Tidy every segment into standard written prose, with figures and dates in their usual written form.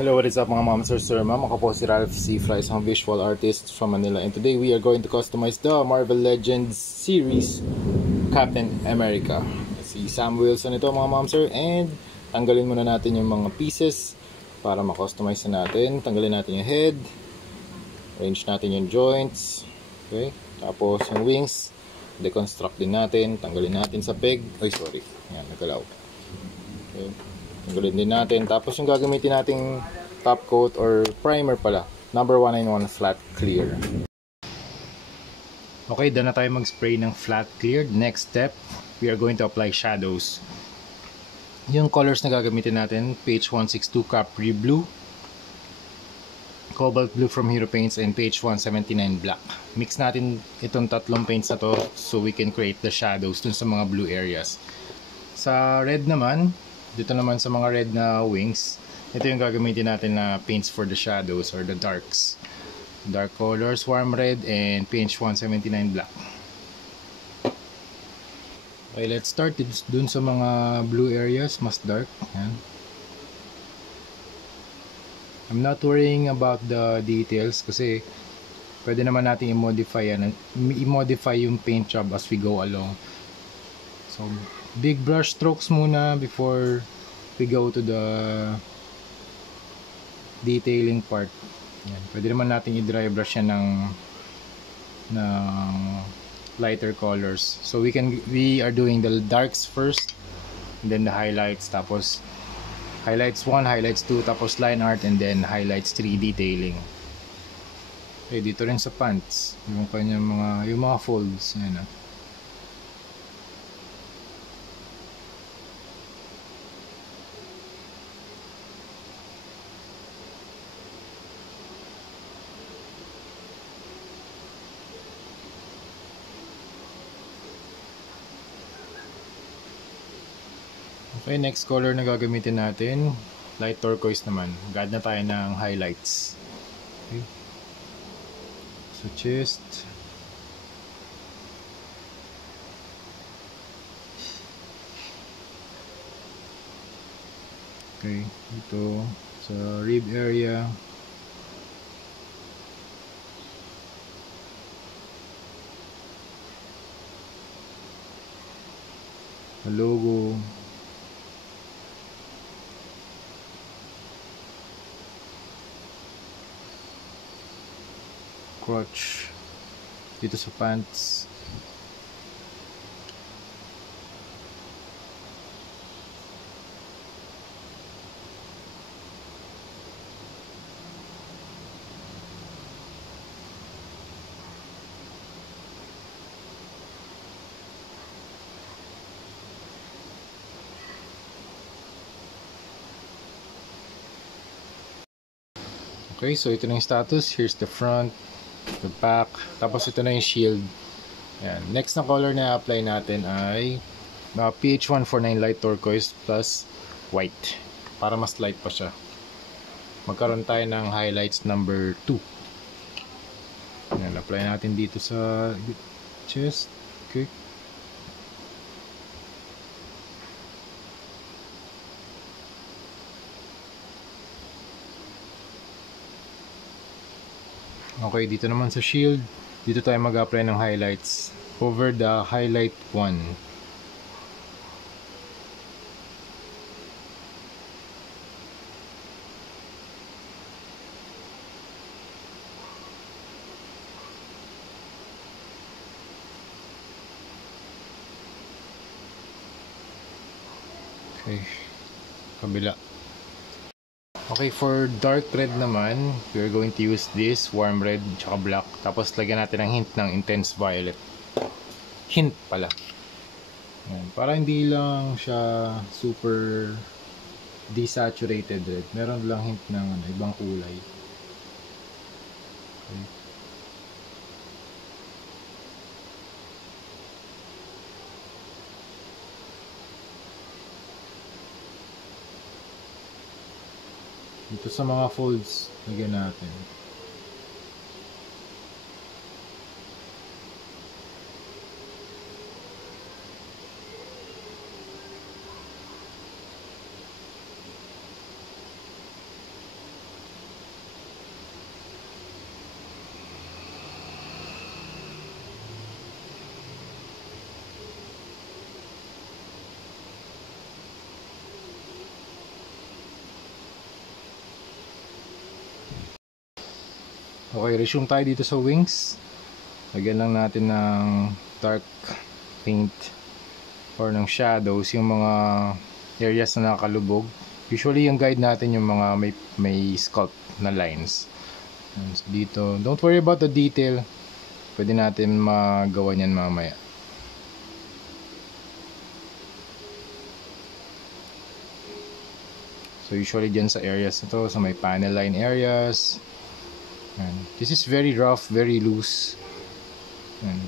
Hello, what is up mga ma'am, sir, ma'am? Ako po si Ralph C. Fry, isang visual artist from Manila. And today we are going to customize the Marvel Legends series Captain America. Si Sam Wilson ito mga ma'am, sir. And tanggalin muna natin yung mga pieces para ma-customize na natin. Tanggalin natin yung head. Arrange natin yung joints. Okay. Tapos yung wings, deconstruct din natin. Tanggalin natin sa peg. Ay, sorry. Ayan, nagalaw. Okay. Tanggalin din natin. Tapos yung gagamitin nating top coat or primer pala, number 191 flat clear. Okay, done na tayo mag-spray ng flat clear. Next step, we are going to apply shadows. Yung colors na gagamitin natin, page 162 Capri Blue, Cobalt Blue from Hero Paints, and page 179 Black. Mix natin itong tatlong paints na to so we can create the shadows dun sa mga blue areas. Sa red naman, dito naman sa mga red na wings, ito yung gagamitin natin na paints for the shadows or the darks. Dark colors, warm red, and page 179 black. Okay, let's start dun sa mga blue areas, mas dark. Yan. I'm not worrying about the details kasi pwede naman natin i-modify yan, i-modify yung paint job as we go along. So, big brush strokes muna before we go to the detailing part. Yan. Pwede naman natin i-dry brush yan ng lighter colors. So we are doing the darks first, and then the highlights, tapos highlights 1, highlights 2, tapos line art, and then highlights 3 detailing. Okay, dito rin sa pants, yung kanyang mga folds. Yan. Okay, next color na gagamitin natin, light turquoise naman. Gad na tayo ng highlights. Okay. So chest. Okay, ito sa rib area. The logo. Crotch dito sa pants. Okay, so ito na yung status. Here's the front, the back, tapos ito na yung shield. Ayan. Next na color na apply natin ay PH 149 light turquoise plus white, para mas light pa siya. Magkaroon tayo ng highlights number 2. Ayan, apply natin dito sa chest. Okay. Okay, dito naman sa shield, dito tayo mag-apply ng highlights over the highlight 1. Okay, kabila. Okay, for dark red naman, we are going to use this warm red tsaka black. Tapos lagyan natin ng hint ng intense violet. Hint pala. Ayan, para hindi lang siya super desaturated red. Meron lang hint ng ibang kulay. Okay. Dito sa mga folds, lagyan natin. Okay, resume tayo dito sa wings. Lagyan lang natin ng dark paint or ng shadows yung mga areas na nakalubog. Usually yung guide natin yung mga may sculpt na lines. So dito, don't worry about the detail. Pwede natin magawa niyan mamaya. So usually dyan sa areas na to, sa may panel line areas. And this is very rough, very loose. And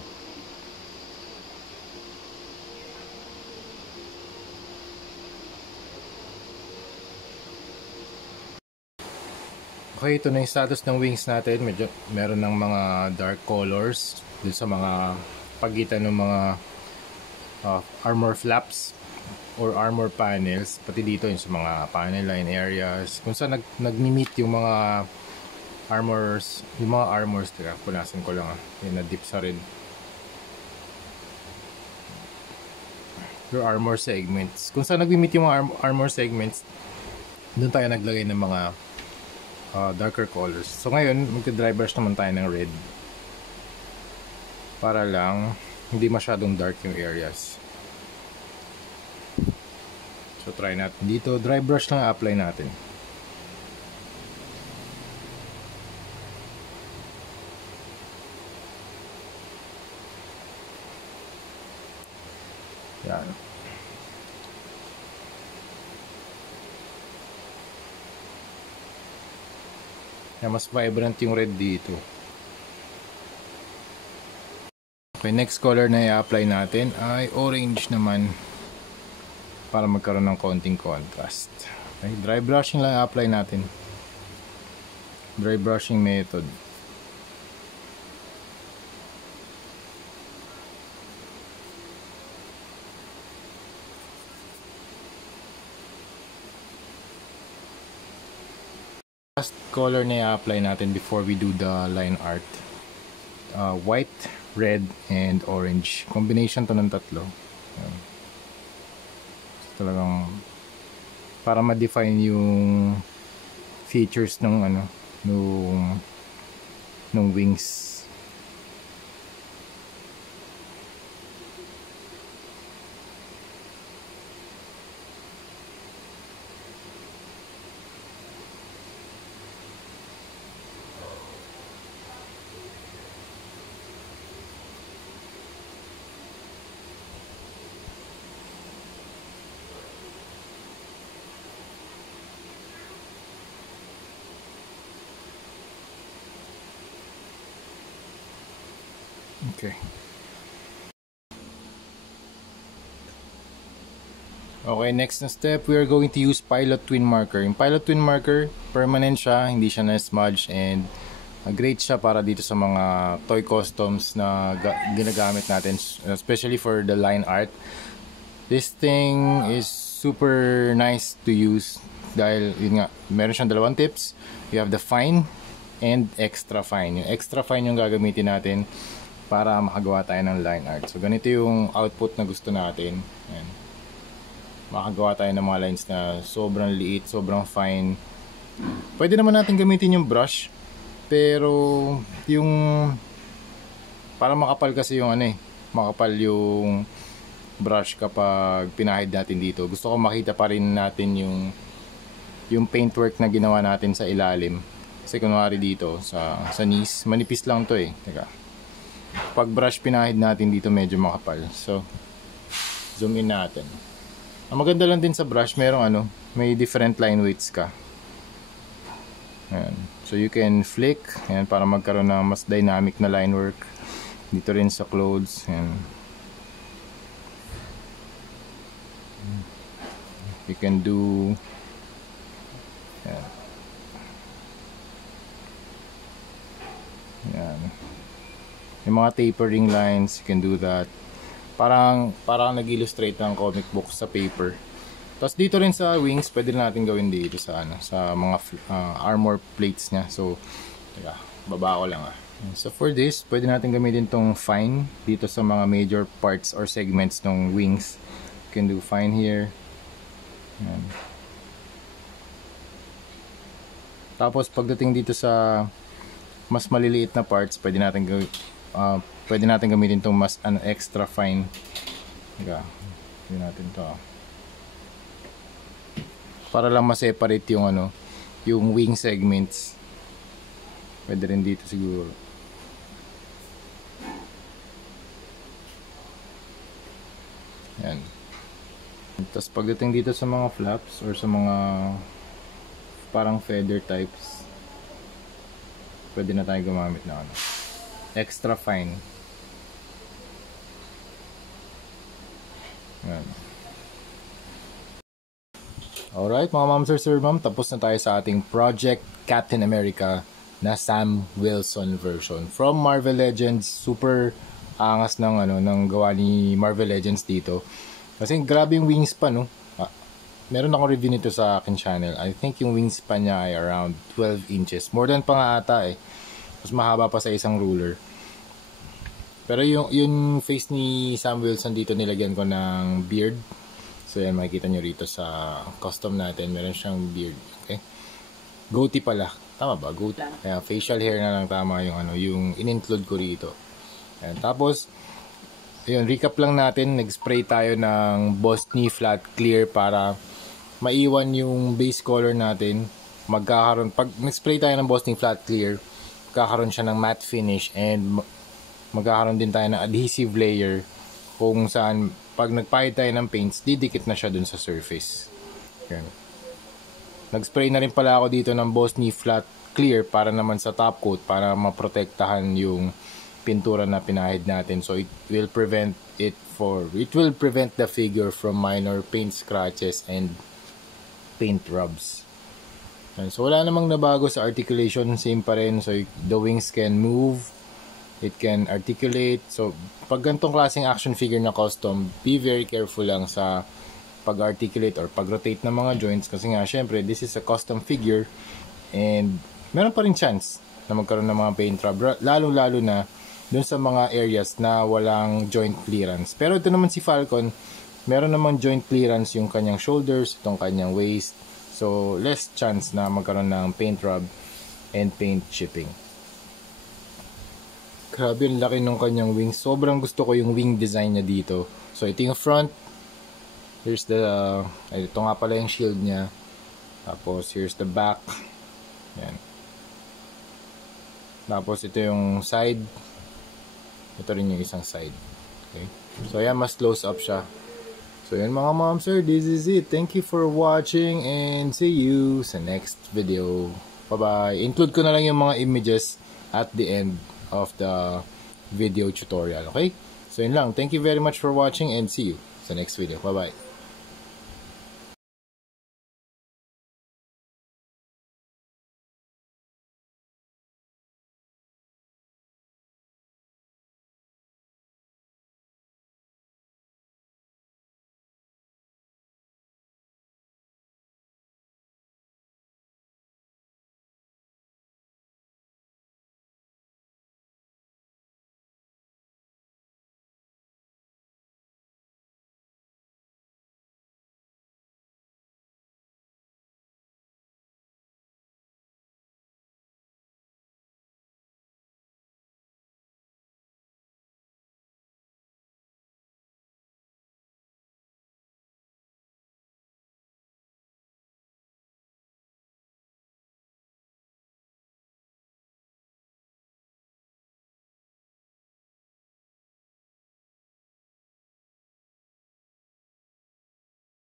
okay, ito na yung status ng wings natin. Medyo meron ng mga dark colors dun sa mga pagitan ng mga armor flaps or armor panels, pati dito yung sa mga panel line areas kung saan nagmi-meet yung mga armors, teka, punasan ko lang yung na-dip sa red. Your armor segments, kung saan nagmi-meet yung mga armor segments, doon tayo naglagay ng mga darker colors. So ngayon, magka-dry brush naman tayo ng red para lang hindi masyadong dark yung areas. So try natin dito, dry brush lang apply natin. Yan. Yan, mas vibrant yung red dito. Okay, next color na i-apply natin ay orange naman para magkaroon ng konting contrast. Okay, dry brushing lang i-apply natin. Dry brushing method. Last color na i-apply natin before we do the line art. White, red, and orange. Combination to ng tatlo. Talagang para ma-define yung features ng nung wings. Okay. Okay, next na step, we are going to use Pilot Twin Marker. Yung Pilot Twin Marker, permanent siya, hindi siya na-smudge, and great siya para dito sa mga toy customs na ginagamit natin, especially for the line art. This thing is super nice to use dahil yun nga, meron siyang dalawang tips. You have the fine and extra fine. Yung extra fine yung gagamitin natin para makagawa tayo ng line art. So ganito yung output na gusto natin. Ayan. Makagawa tayo ng mga lines na sobrang liit, sobrang fine. Pwede naman natin gamitin yung brush, pero yung para makapal kasi yung makapal yung brush kapag pinahid natin dito. Gusto ko makita pa rin natin yung paintwork na ginawa natin sa ilalim. Kasi kunwari dito sa knees, manipis lang to Teka. Pag brush pinahid natin dito medyo makapal. So zoom in natin. Ang maganda lang din sa brush, merong may different line weights ka. Ayan. So you can flick, ayan, para magkaroon ng mas dynamic na line work. Dito rin sa clothes, ayan. You can do ayan. Ayan. Yung mga tapering lines, you can do that. Parang nag-illustrate ng comic book sa paper. Tapos dito rin sa wings, pwede natin gawin dito sa sa mga armor plates niya. So, teka, baba ko lang So for this, pwede natin gamitin tong fine dito sa mga major parts or segments ng wings. You can do fine here. Ayan. Tapos pagdating dito sa mas maliliit na parts, pwede natin gamitin itong mas extra fine. Gawin natin to para lang ma-separate yung yung wing segments. Pwede rin dito siguro. Yan. Tapos pagdating dito sa mga flaps or sa mga parang feather types, pwede na tayo gumamit ng extra fine. Yan. Alright mga ma'am, sir, ma'am, tapos na tayo sa ating Project Captain America na Sam Wilson version from Marvel Legends. Super angas ng ng gawa ni Marvel Legends dito. Kasi grabe yung wingspan, no? Meron akong review nito sa akin channel. I think yung wingspan niya ay around 12 inches. More than pa nga ata eh. Mas mahaba pa sa isang ruler. Pero yung face ni Sam Wilson dito, nilagyan ko ng beard. So yan, makikita nyo rito sa custom natin, meron siyang beard. Okay? Goatee pala. Tama ba? Goatee. Kaya facial hair na lang tama yung yung in-include ko rito. Ayan. Tapos, ayun, recap lang natin. Nag-spray tayo ng Boss Knee Flat Clear para maiwan yung base color natin. Pag nag-spray tayo ng Boss Knee Flat Clear, magkakaroon siya ng matte finish and magkakaroon din tayo ng adhesive layer kung saan pag nagpahid tayo ng paints, didikit na siya dun sa surface. Ayan. Nag-spray na rin pala ako dito ng Boss Knee Flat Clear para naman sa top coat para maprotektahan yung pintura na pinahid natin. So it will prevent the figure from minor paint scratches and paint rubs. And so wala namang nabago sa articulation, same pa rin. So the wings can move, it can articulate. So pag ganitong klaseng action figure na custom, be very careful lang sa pag-articulate or pag-rotate ng mga joints kasi nga syempre this is a custom figure and meron pa rin chance na magkaroon ng mga paint rub, lalo na dun sa mga areas na walang joint clearance. Pero ito naman si Falcon, meron namang joint clearance yung kanyang shoulders, itong kanyang waist, so less chance na magkaroon ng paint rub and paint chipping. Grabe yung laki ng kanyang wings. Sobrang gusto ko yung wing design niya dito. So ito yung front. Here's ito nga pala yung shield niya. Tapos here's the back. Yan. Tapos ito yung side. Ito rin yung isang side. Okay. So yan, mas close up siya. So yan mga mom, sir, this is it. Thank you for watching and see you sa next video. Bye-bye. Include ko na lang yung mga images at the end of the video tutorial. Okay? So yun lang. Thank you very much for watching and see you sa next video. Bye-bye.